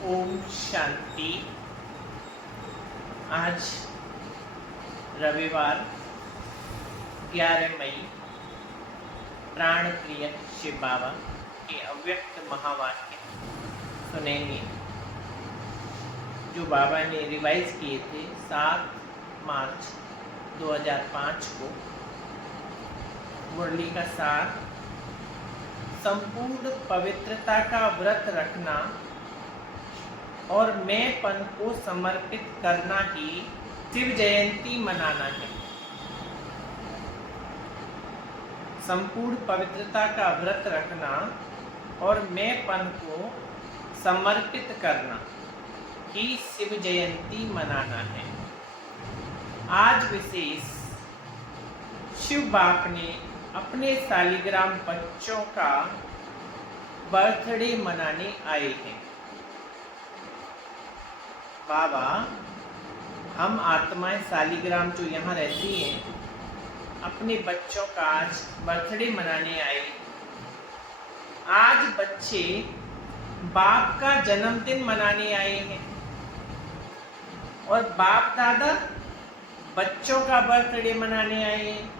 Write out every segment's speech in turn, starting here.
ओम शांति। आज रविवार 11 मई प्राण प्रिय शिव बाबा के अव्यक्त महावाक्य सुनेंगे जो बाबा ने रिवाइज किए थे 7 मार्च 2005 को। मुरली का सार, संपूर्ण पवित्रता का व्रत रखना और मैंपन को समर्पित करना ही शिव जयंती मनाना है। संपूर्ण पवित्रता का व्रत रखना और मैंपन को समर्पित करना ही शिव जयंती मनाना है। आज विशेष शिव बाप ने अपने सालिग्राम बच्चों का बर्थडे मनाने आए हैं। बाबा, हम आत्माएं सालिग्राम जो यहाँ रहती हैं अपने बच्चों का आज बर्थडे मनाने आए। आज बच्चे बाप का जन्मदिन मनाने आए हैं और बाप दादा बच्चों का बर्थडे मनाने आए हैं।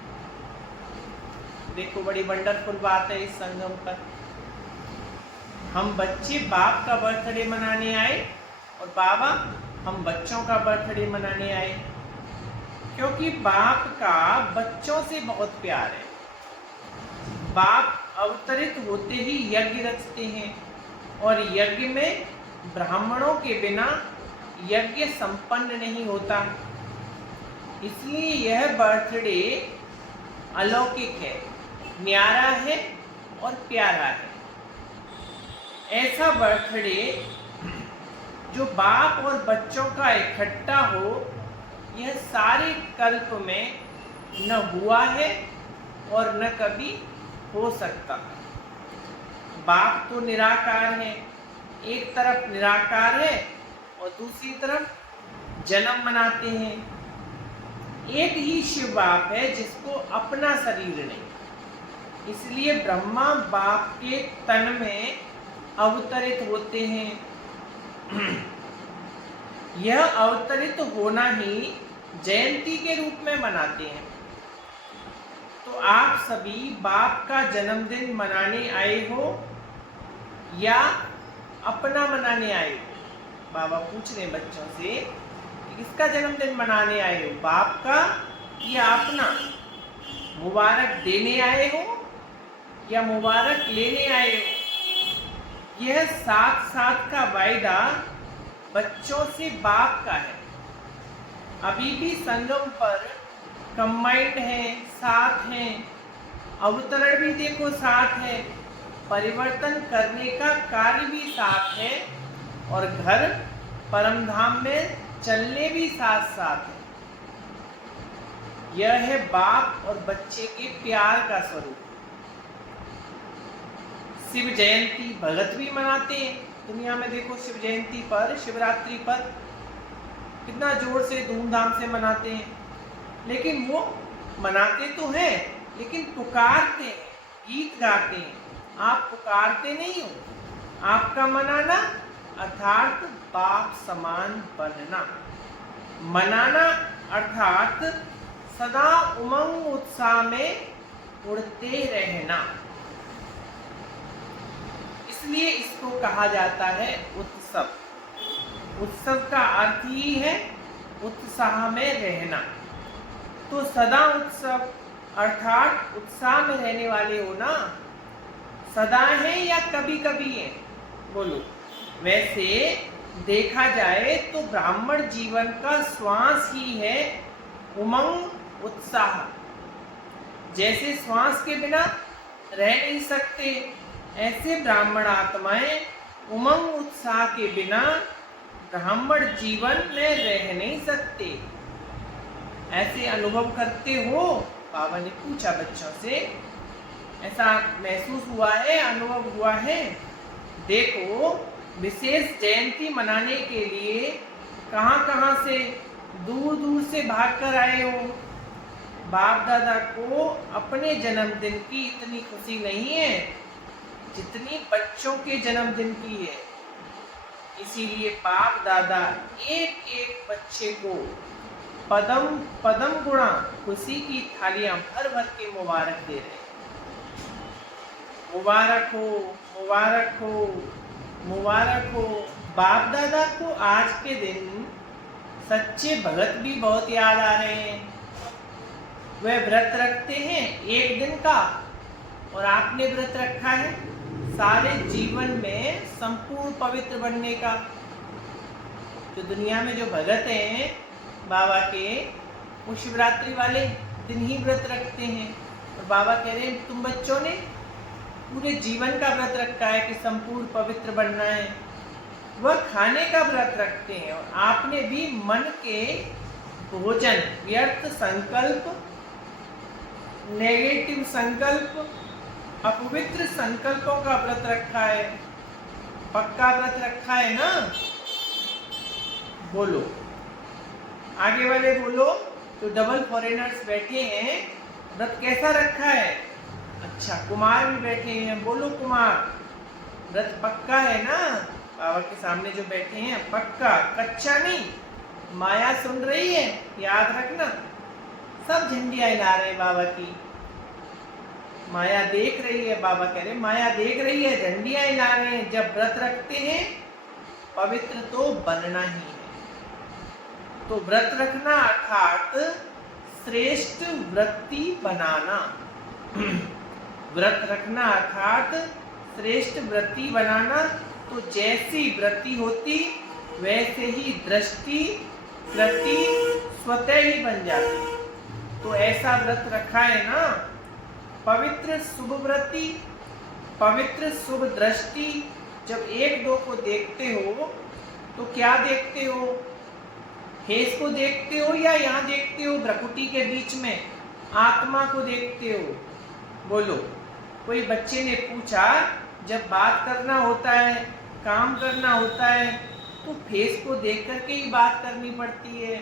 देखो, बड़ी वंडरफुल बात है। इस संगम पर हम बच्चे बाप का बर्थडे मनाने आए और बाबा हम बच्चों का बर्थडे मनाने आए, क्योंकि बाप का बच्चों से बहुत प्यार है। बाप अवतरित होते ही यज्ञ रचते हैं और यज्ञ में ब्राह्मणों के बिना यज्ञ संपन्न नहीं होता। इसलिए यह बर्थडे अलौकिक है, न्यारा है और प्यारा है। ऐसा बर्थडे जो बाप और बच्चों का इकट्ठा हो, यह सारे कल्प में न हुआ है और न कभी हो सकता। बाप तो निराकार है, एक तरफ निराकार है और दूसरी तरफ जन्म मनाते हैं। एक ही शिव बाप है जिसको अपना शरीर नहीं, इसलिए ब्रह्मा बाप के तन में अवतरित होते हैं। यह अवतरित होना ही जयंती के रूप में मनाते हैं। तो आप सभी बाप का जन्मदिन मनाने आए हो या अपना मनाने आए हो? बाबा पूछ रहे बच्चों से कि किसका जन्मदिन मनाने आए हो, बाप का या अपना? मुबारक देने आए हो या मुबारक लेने आए हो? यह साथ साथ का वायदा बच्चों से बाप का है। अभी भी संगम पर कंबाइंड है, साथ हैं। अवतरण भी देखो साथ है, परिवर्तन करने का कार्य भी साथ है और घर परमधाम में चलने भी साथ साथ है। यह है बाप और बच्चे के प्यार का स्वरूप। शिव जयंती भगत भी मनाते हैं दुनिया में। देखो, शिव जयंती पर, शिवरात्रि पर कितना जोर से धूमधाम से मनाते हैं। लेकिन वो मनाते तो हैं, लेकिन पुकारते हैं, गीत गाते हैं। आप पुकारते नहीं हो। आपका मनाना अर्थात बाप समान बनना। मनाना अर्थात सदा उमंग उत्साह में उड़ते रहना। इसलिए इसको कहा जाता है उत्सव। उत्सव का अर्थ ही है उत्साह में रहना। तो सदा उत्सव अर्थात उत्साह में रहने वाले हो ना। सदा है या कभी कभी है? बोलो। वैसे देखा जाए तो ब्राह्मण जीवन का श्वास ही है उमंग उत्साह। जैसे श्वास के बिना रह नहीं सकते, ऐसे ब्राह्मण आत्माएं उमंग उत्साह के बिना ब्राह्मण जीवन में रह नहीं सकते। ऐसे अनुभव करते हो? बाबा ने पूछा बच्चों से, ऐसा महसूस हुआ है, अनुभव हुआ है? देखो, विशेष जयंती मनाने के लिए कहाँ कहाँ से दूर दूर से भाग कर आए हो। बाप दादा को अपने जन्मदिन की इतनी खुशी नहीं है जितनी बच्चों के जन्मदिन की है। इसीलिए बाप दादा एक एक बच्चे को पदम पदम गुणा खुशी की थालियां भर भर के मुबारक दे रहे हैं। मुबारक हो, मुबारक हो, मुबारक हो। बाप दादा को आज के दिन सच्चे भगत भी बहुत याद आ रहे हैं। वह व्रत रखते हैं एक दिन का, और आपने व्रत रखा है सारे जीवन में संपूर्ण पवित्र बनने का। जो दुनिया में जो भगत हैं बाबा के, वो शिवरात्रि वाले दिन ही व्रत रखते हैं, और बाबा कह रहे हैं तुम बच्चों ने पूरे जीवन का व्रत रखा है कि संपूर्ण पवित्र बनना है। वह खाने का व्रत रखते हैं, और आपने भी मन के भोजन, व्यर्थ संकल्प, नेगेटिव संकल्प, अपवित्र संकल्पों का व्रत रखा है। पक्का व्रत रखा है ना? बोलो, आगे वाले बोलो। तो डबल फॉरेनर्स बैठे हैं, व्रत कैसा रखा है? अच्छा, कुमार भी बैठे हैं, बोलो कुमार, व्रत पक्का है ना? बाबा के सामने जो बैठे हैं पक्का, कच्चा नहीं। माया सुन रही है, याद रखना। सब झंडियां हिला रहे हैं बाबा की। माया देख रही है, बाबा कह रहे माया देख रही है, झंडियां हिला रहे हैं। जब व्रत रखते हैं पवित्र तो बनना ही है। तो व्रत रखना अर्थात श्रेष्ठ वृत्ति बनाना। व्रत रखना अर्थात श्रेष्ठ वृत्ति बनाना। तो जैसी वृत्ति होती वैसे ही दृष्टि कृति स्वतः ही बन जाती। तो ऐसा व्रत रखा है ना, पवित्र शुभ वृत्ति, पवित्र शुभ दृष्टि। जब एक दो को देखते हो तो क्या देखते हो? फेस को देखते हो या यहाँ देखते हो भ्रकुटी के बीच में आत्मा को देखते हो? बोलो। कोई बच्चे ने पूछा, जब बात करना होता है, काम करना होता है, तो फेस को देख करके ही बात करनी पड़ती है,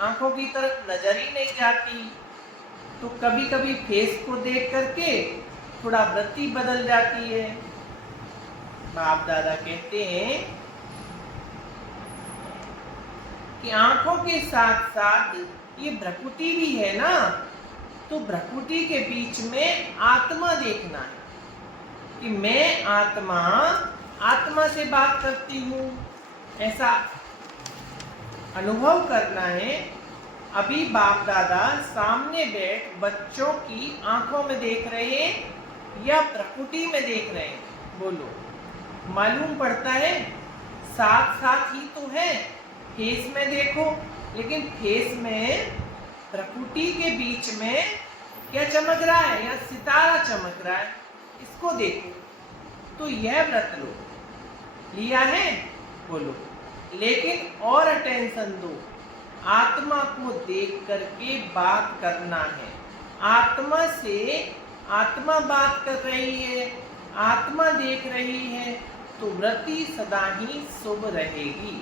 आंखों की तरफ नजर ही नहीं जाती। तो कभी कभी फेस को देख करके थोड़ा वृत्ति बदल जाती है। बाप दादा कहते हैं कि आंखों के साथ साथ ये भ्रकुटी भी है ना, तो भ्रकुटी के बीच में आत्मा देखना है कि मैं आत्मा, आत्मा से बात करती हूँ, ऐसा अनुभव करना है। अभी बाप दादा सामने बैठ बच्चों की आंखों में देख रहे हैं या प्रकृति में देख रहे हैं? बोलो। मालूम पड़ता है साथ साथ ही तो है। फेस में देखो, लेकिन फेस में प्रकृति के बीच में क्या चमक रहा है? या सितारा चमक रहा है, इसको देखो। तो यह व्रत लो, लिया है? बोलो। लेकिन और अटेंशन दो, आत्मा को देख करके बात करना है। आत्मा से आत्मा बात कर रही है, आत्मा देख रही है, तो वृत्ति सदा ही शुभ रहेगी।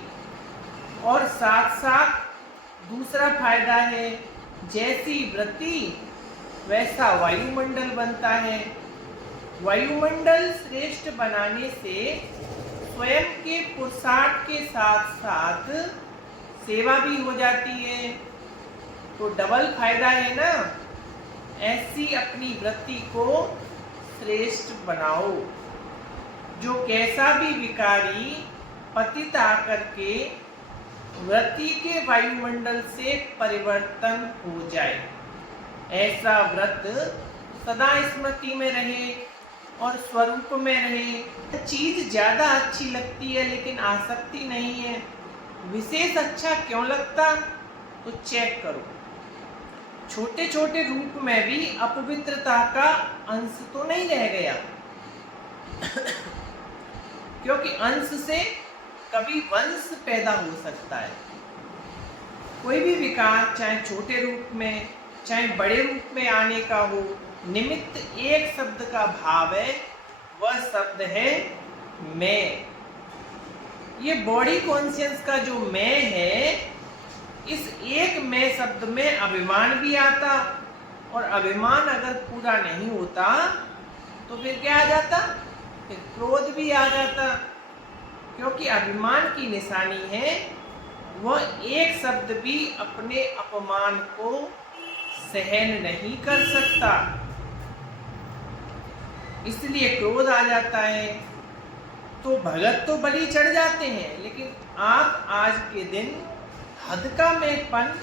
और साथ साथ दूसरा फायदा है, जैसी वृत्ति वैसा वायुमंडल बनता है। वायुमंडल श्रेष्ठ बनाने से स्वयं के पुरुषार्थ के साथ साथ सेवा भी हो जाती है। तो डबल फायदा है ना। ऐसी अपनी वृत्ति को श्रेष्ठ बनाओ, जो कैसा भी विकारी पतित आकर के वृत्ति के वायुमंडल से परिवर्तन हो जाए। ऐसा व्रत सदा स्मृति में रहे और स्वरूप में रहे। चीज ज्यादा अच्छी लगती है लेकिन आसक्ति नहीं है। विशेष अच्छा क्यों लगता? तो चेक करो, छोटे छोटे रूप में भी अपवित्रता का अंश तो नहीं रह गया। क्योंकि अंश से कभी वंश पैदा हो सकता है। कोई भी विकार चाहे छोटे रूप में चाहे बड़े रूप में आने का हो, निमित्त एक शब्द का भाव है, वह शब्द है मैं। ये बॉडी कॉन्शियस का जो मैं है, इस एक मैं शब्द में अभिमान भी आता, और अभिमान अगर पूरा नहीं होता तो फिर क्या आ जाता? फिर क्रोध भी आ जाता। क्योंकि अभिमान की निशानी है, वह एक शब्द भी अपने अपमान को सहन नहीं कर सकता, इसलिए क्रोध आ जाता है। तो भगत तो बलि चढ़ जाते हैं, लेकिन आप आज के दिन हद का मेपन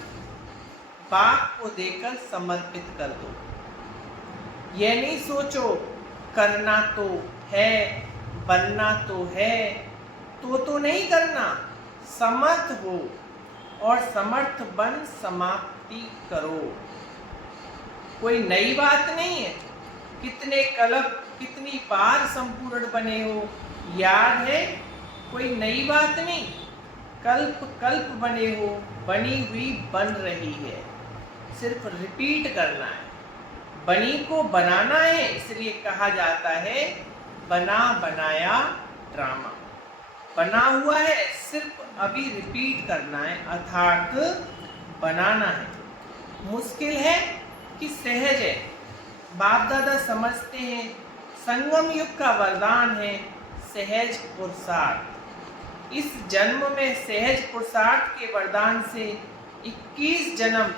बाप को देकर समर्पित कर दो। यह नहीं सोचो करना तो है, बनना तो है, तो नहीं करना, समर्थ हो और समर्थ बन समाप्ति करो। कोई नई बात नहीं है। कितने कल्प कितनी बार संपूर्ण बने हो, याद है? कोई नई बात नहीं, कल्प कल्प बने हो, बनी हुई बन रही है, सिर्फ रिपीट करना है। बनी को बनाना है, इसलिए कहा जाता है बना बनाया ड्रामा। बना हुआ है, सिर्फ अभी रिपीट करना है, अर्थात बनाना है। मुश्किल है कि सहज है? बाप दादा समझते हैं संगम युग का वरदान है सहज पुरुषार्थ। इस जन्म में सहज पुरुषार्थ के वरदान से 21 जन्म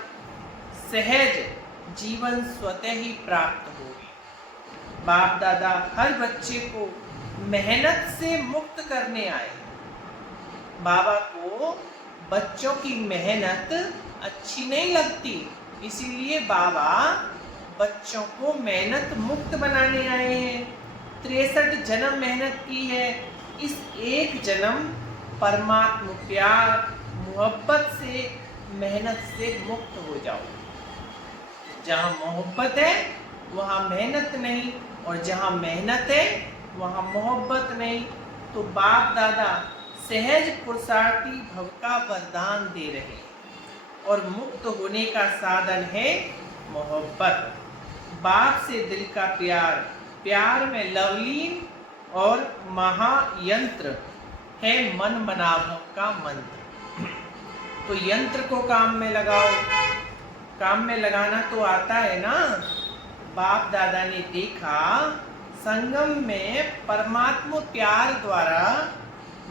सहज जीवन स्वतः ही प्राप्त होगी। बाप दादा हर बच्चे को मेहनत से मुक्त करने आए। बाबा को बच्चों की मेहनत अच्छी नहीं लगती, इसीलिए बाबा बच्चों को मेहनत मुक्त बनाने आए हैं। 63 जन्म मेहनत की है, इस एक जन्म परमात्मा प्यार मोहब्बत से मेहनत से मुक्त हो जाओ। जहाँ मोहब्बत है वहाँ मेहनत नहीं, और जहाँ मेहनत है वहाँ मोहब्बत नहीं। तो बाप दादा सहज पुरुषार्थी भव का वरदान दे रहे हैं, और मुक्त होने का साधन है मोहब्बत। बाप से दिल का प्यार, प्यार में लवलीन और महायंत्र है मन मनाभव का मंत्र। तो यंत्र को काम में लगाओ, काम में लगाना तो आता है ना। बाप दादा ने देखा संगम में परमात्मा प्यार द्वारा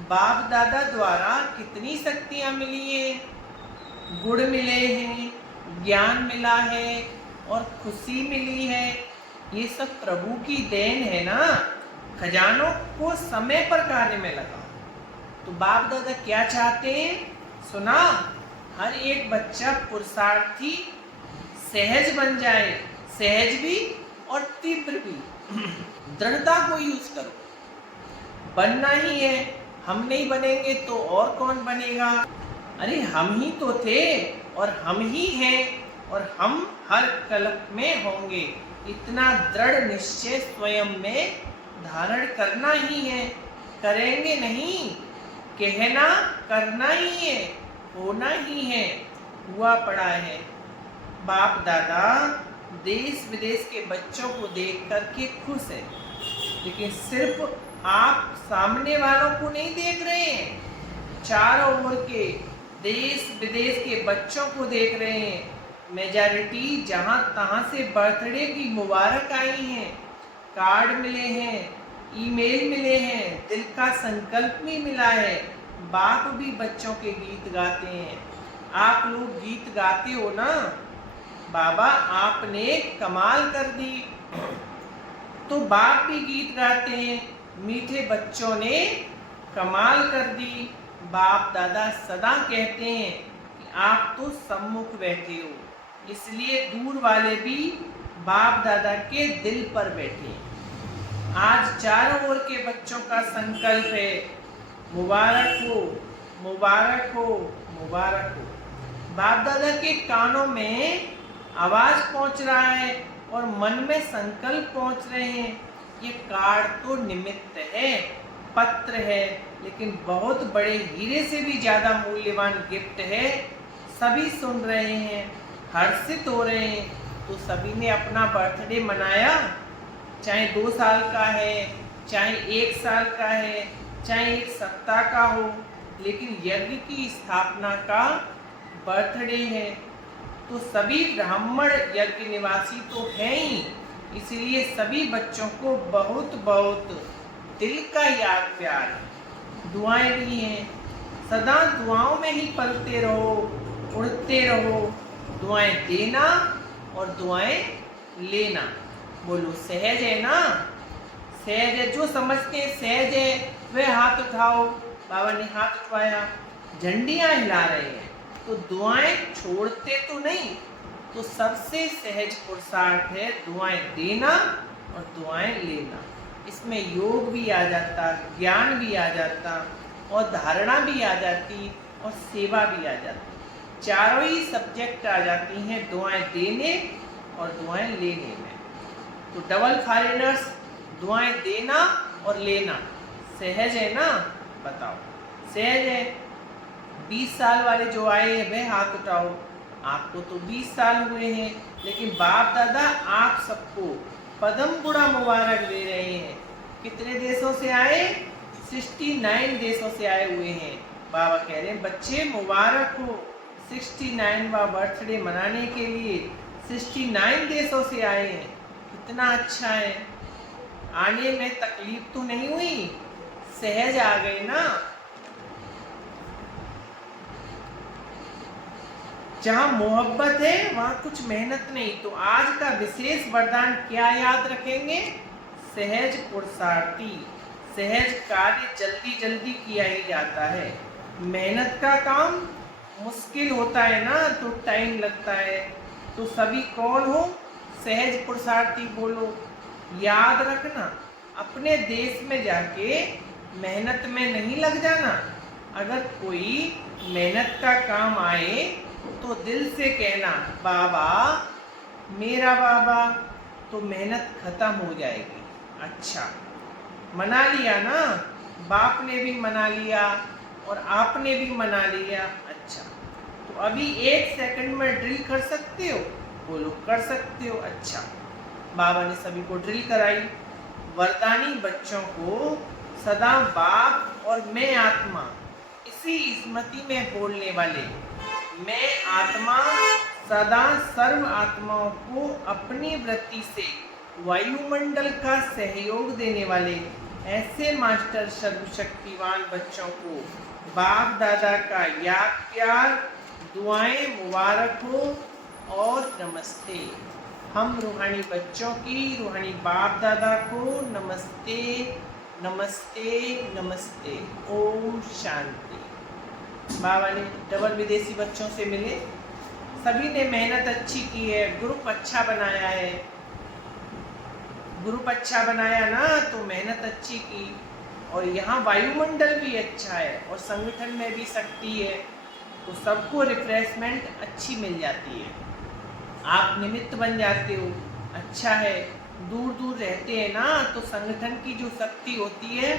बाप दादा द्वारा कितनी शक्तियां मिली है, गुण मिले हैं, ज्ञान मिला है और खुशी मिली है। ये सब प्रभु की देन है ना। खजानों को समय पर कार्य में लगाओ। तो बाप दादा क्या चाहते हैं सुना? हर एक बच्चा पुरुषार्थी सहज बन जाए, सहज भी और तीव्र भी। दृढ़ता को यूज करो, बनना ही है। हम नहीं बनेंगे तो और कौन बनेगा? अरे हम ही तो थे और हम ही हैं और हम हर कल्प में होंगे। इतना दृढ़ निश्चय स्वयं में धारण करना ही है। करेंगे नहीं, कहना करना ही है, होना ही है, हुआ पड़ा है। बाप दादा देश विदेश के बच्चों को देख करके खुश है, लेकिन सिर्फ आप सामने वालों को नहीं देख रहे हैं, चारों ओर के देश विदेश के बच्चों को देख रहे हैं। मेजॉरिटी जहाँ तहाँ से बर्थडे की मुबारक आई हैं, कार्ड मिले हैं, ईमेल मिले हैं, दिल का संकल्प भी मिला है। बाप भी बच्चों के गीत गाते हैं। आप लोग गीत गाते हो ना? बाबा आपने कमाल कर दी। तो बाप भी गीत गाते हैं, मीठे बच्चों ने कमाल कर दी। बाप दादा सदा कहते हैं कि आप तो सम्मुख बैठे हो, इसलिए दूर वाले भी बाप दादा के दिल पर बैठे। आज चारों ओर के बच्चों का संकल्प है मुबारक हो, मुबारक हो, मुबारक हो। बाप दादा के कानों में आवाज पहुंच रहा है और मन में संकल्प पहुंच रहे हैं। ये कार्ड तो निमित्त है, पत्र है, लेकिन बहुत बड़े हीरे से भी ज्यादा मूल्यवान गिफ्ट है। सभी सुन रहे हैं, हर्षित हो रहे हैं। तो सभी ने अपना बर्थडे मनाया, चाहे 2 साल का है, चाहे 1 साल का है, चाहे 1 सप्ताह का हो, लेकिन यज्ञ की स्थापना का बर्थडे है। तो सभी ब्राह्मण यज्ञ निवासी तो हैं ही, इसलिए सभी बच्चों को बहुत बहुत दिल का याद प्यार है। दुआएं भी हैं। सदा दुआओं में ही पलते रहो, उड़ते रहो। दुआएं देना और दुआएं लेना। बोलो सहज है ना? सहज है। जो समझते हैं सहज है वे हाथ उठाओ। बाबा ने हाथ उठाया, झंडियां हिला रहे हैं। तो दुआएं छोड़ते तो नहीं। तो सबसे सहज पुरुषार्थ है दुआएं देना और दुआएं लेना। इसमें योग भी आ जाता, ज्ञान भी आ जाता और धारणा भी आ जाती और सेवा भी आ जाती। चारों ही सब्जेक्ट आ जाती हैं दुआएं देने और दुआएं लेने में। तो डबल फॉरेनर्स, दुआएं देना और लेना सहज है ना? बताओ सहज है। 20 साल वाले जो आए हैं वे हाथ उठाओ। आपको तो 20 साल हुए हैं, लेकिन बाप दादा आप सबको पदम गुड़ा मुबारक दे रहे हैं। कितने देशों से आए? 69 देशों से आए हुए हैं। बाबा कह रहे हैं बच्चे मुबारक हो, 69वां बर्थडे मनाने के लिए 69 देशों से आए हैं। कितना अच्छा है। आने में तकलीफ तो नहीं हुई, सहज आ गए ना। जहाँ मोहब्बत है वहाँ कुछ मेहनत नहीं। तो आज का विशेष वरदान क्या याद रखेंगे? सहज पुरुषार्थी। सहज कार्य जल्दी जल्दी किया ही जाता है। मेहनत का काम मुश्किल होता है ना, तो टाइम लगता है। तो सभी कौन हो? सहज पुरुषार्थी बोलो। याद रखना, अपने देश में जाके मेहनत में नहीं लग जाना। अगर कोई मेहनत का काम आए तो दिल से कहना बाबा, मेरा बाबा, तो मेहनत खत्म हो जाएगी। अच्छा, मना लिया ना? बाप ने भी मना लिया और आपने भी मना लिया। अच्छा, तो अभी 1 सेकंड में ड्रिल कर सकते हो? बोलो कर सकते हो। अच्छा, बाबा ने सभी को ड्रिल कराई। वरदानी बच्चों को सदा बाप और मैं आत्मा, इसी स्मृति में बोलने वाले, मैं आत्मा सदा सर्व आत्माओं को अपनी वृत्ति से वायुमंडल का सहयोग देने वाले ऐसे मास्टर सर्वशक्तिवान बच्चों को बाप दादा का याद प्यार, दुआएं मुबारक हो और नमस्ते। हम रूहानी बच्चों की रूहानी बाप दादा को नमस्ते नमस्ते नमस्ते। ओम शांति। बाबा ने डबल विदेशी बच्चों से मिले। सभी ने मेहनत अच्छी की है, ग्रुप अच्छा बनाया है। ग्रुप अच्छा बनाया ना, तो मेहनत अच्छी की। और यहाँ वायुमंडल भी अच्छा है और संगठन में भी शक्ति है, तो सबको रिफ्रेशमेंट अच्छी मिल जाती है। आप निमित्त बन जाते हो। अच्छा है, दूर दूर रहते हैं ना, तो संगठन की जो शक्ति होती है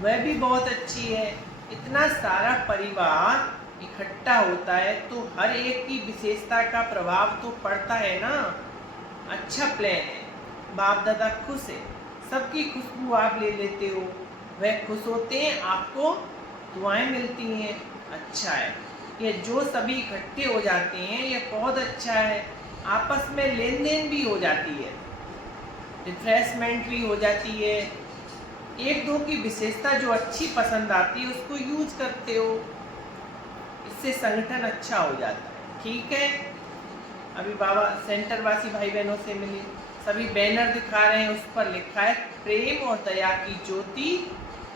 वह भी बहुत अच्छी है। इतना सारा परिवार इकट्ठा होता है तो हर एक की विशेषता का प्रभाव तो पड़ता है ना। अच्छा प्लान है। बाप दादा खुश है, सबकी खुशबू आप ले लेते हो, वह खुश होते हैं, आपको दुआएं मिलती हैं। अच्छा है, ये जो सभी इकट्ठे हो जाते हैं ये बहुत अच्छा है। आपस में लेन देन भी हो जाती है, रिफ्रेशमेंट भी हो जाती है। एक दो की विशेषता जो अच्छी पसंद आती है उसको यूज करते हो, इससे संगठन अच्छा हो जाता है। ठीक है, अभी बाबा सेंटरवासी भाई बहनों से मिले। सभी बैनर दिखा रहे हैं, उस पर लिखा है प्रेम और दया की ज्योति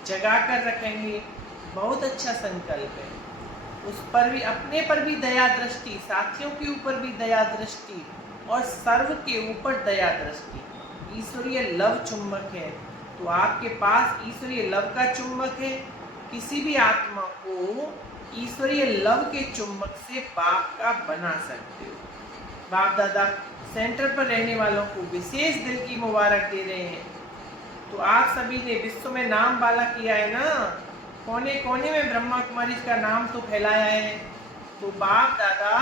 जगा कर रखेंगे। बहुत अच्छा संकल्प है। उस पर भी, अपने पर भी दया दृष्टि, साथियों के ऊपर भी दया दृष्टि और सर्व के ऊपर दया दृष्टि। ईश्वरीय लव चुंबक है, तो आपके पास ईश्वरीय लव का चुंबक है। किसी भी आत्मा को ईश्वरीय लव के चुंबक से बाप का बना सकते हो। बाप दादा सेंटर पर रहने वालों को विशेष दिल की मुबारक दे रहे हैं। तो आप सभी ने विश्व में नाम वाला किया है ना, कोने कोने में ब्रह्मा कुमारी का नाम तो फैलाया है। तो बाप दादा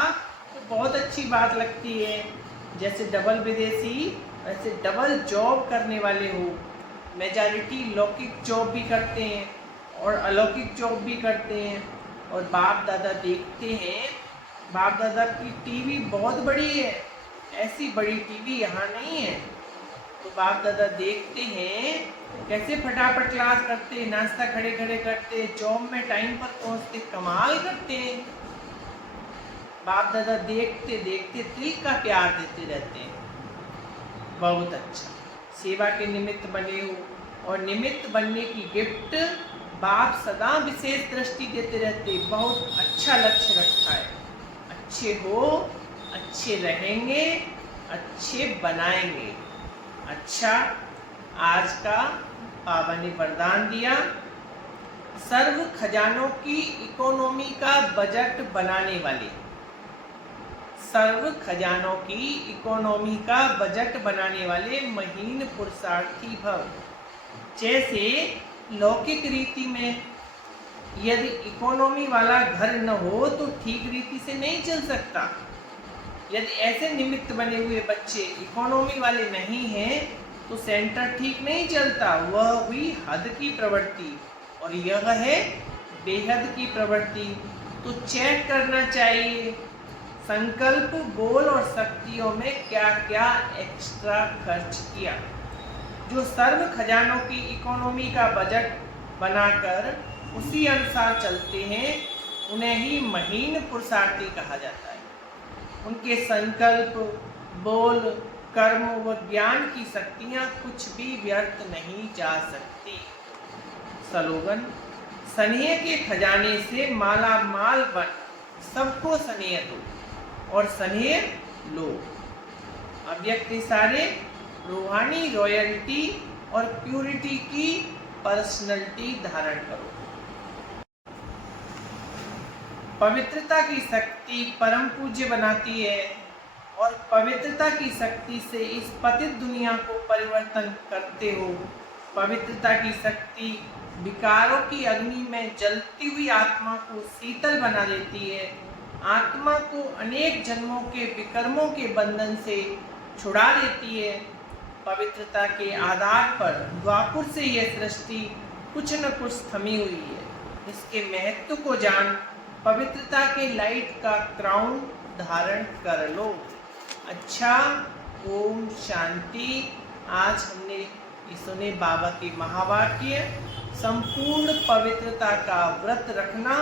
को बहुत अच्छी बात लगती है। जैसे डबल विदेशी, वैसे डबल जॉब करने वाले हो। मेजॉरिटी लौकिक जॉब भी करते हैं और अलौकिक जॉब भी करते हैं, और बाप दादा देखते हैं। बाप दादा की टीवी बहुत बड़ी है, ऐसी बड़ी टीवी यहाँ नहीं है। तो बाप दादा देखते हैं कैसे फटाफट क्लास करते, नाश्ता खड़े खड़े करते, जॉब में टाइम पर पहुंचते, कमाल करते हैं। बाप दादा देखते देखते दिल का प्यार देते रहते हैं। बहुत अच्छा, सेवा के निमित्त बने हो, और निमित्त बनने की गिफ्ट बाप सदा विशेष दृष्टि देते रहते। बहुत अच्छा लक्ष्य रखा है, अच्छे हो, अच्छे रहेंगे, अच्छे बनाएंगे। अच्छा, आज का बाबा ने वरदान दिया, सर्व खजानों की इकोनॉमी का बजट बनाने वाले, सर्व खजानों की इकोनॉमी का बजट बनाने वाले महीन पुरुषार्थी भव। जैसे लौकिक रीति में यदि इकोनॉमी वाला घर न हो तो ठीक रीति से नहीं चल सकता। यदि ऐसे निमित्त बने हुए बच्चे इकोनॉमी वाले नहीं हैं तो सेंटर ठीक नहीं चलता। वह हुई हद की प्रवृत्ति और यह है बेहद की प्रवृत्ति। तो चेक करना चाहिए संकल्प, बोल और शक्तियों में क्या क्या एक्स्ट्रा खर्च किया। जो सर्व खजानों की इकोनॉमी का बजट बनाकर उसी अनुसार चलते हैं उन्हें ही महीन पुरुषार्थी कहा जाता है। उनके संकल्प, बोल, कर्म व ज्ञान की शक्तियाँ कुछ भी व्यर्थ नहीं जा सकती। स्लोगन, स्नेह के खजाने से माला माल बन, सबको स्नेह दो और स्नेह लो। अव्यक्त इशारे, रूहानी रॉयल्टी और प्यूरिटी की पर्सनैलिटी धारण करो। पवित्रता की शक्ति परम पूज्य बनाती है और पवित्रता की शक्ति से इस पतित दुनिया को परिवर्तन करते हो। पवित्रता की शक्ति विकारों की अग्नि में जलती हुई आत्मा को शीतल बना देती है, आत्मा को अनेक जन्मों के विकर्मों के बंधन से छुड़ा देती है। पवित्रता के आधार पर द्वापुर से यह सृष्टि कुछ न कुछ थमी हुई है। इसके महत्व को जान पवित्रता के लाइट का क्राउन धारण कर लो। अच्छा, ओम शांति। आज हमने सुने बाबा के महावाक्य, संपूर्ण पवित्रता का व्रत रखना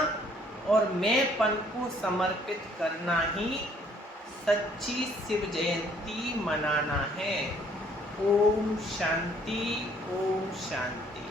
और मैंपन को समर्पित करना ही सच्ची शिव जयंती मनाना है। ओम शांति, ओम शांति।